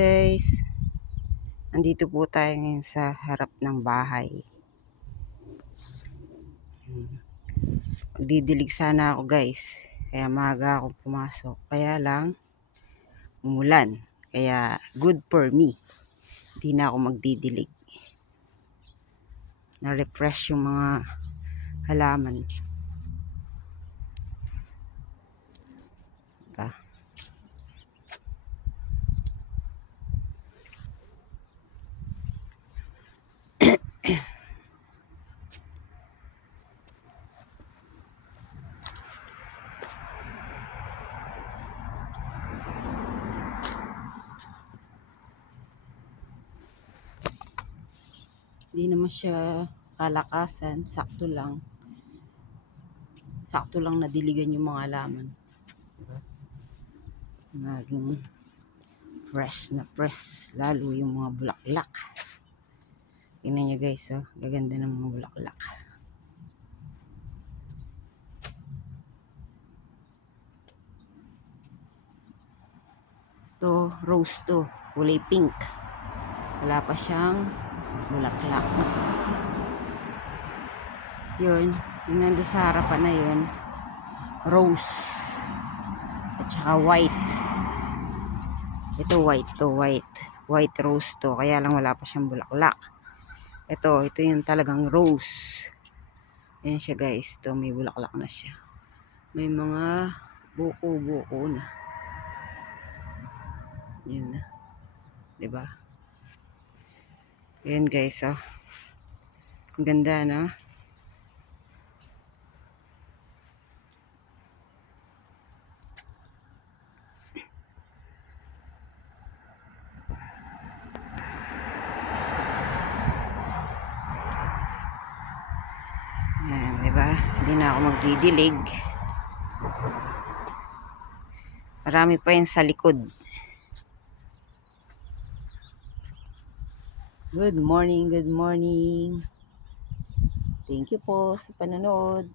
guys. Andito po tayo ngayon sa harap ng bahay. Magdidilig sana ako guys. Kaya maaga akong pumasok. Kaya lang, umulan. Kaya good for me. Hindi na ako magdidilig. Na-refresh yung mga halaman. Hindi naman siya kalakasan, sakto lang. Sakto lang nadiligan yung mga. Diba? Naging fresh na fresh, lalo yung mga bulaklak. Tingnan nyo guys, oh. Gaganda ng mga bulaklak. To, rose to. Kulay pink. Wala pa siyang bulaklak. Yun, yung nando sa harapan na yun, rose. At saka white. Ito white to, white. White rose to, kaya lang wala pa siyang bulaklak. Ito, ito yung talagang rose. Ayan siya guys, to may bulaklak na siya. May mga buko-buko na. Yun na. 'Di ba? Ayan guys, oh. Ang ganda, no? Ayan, di ba? Hindi na ako magdidilig. Marami pa yan sa likod. Good morning, good morning. Thank you po sa panonood.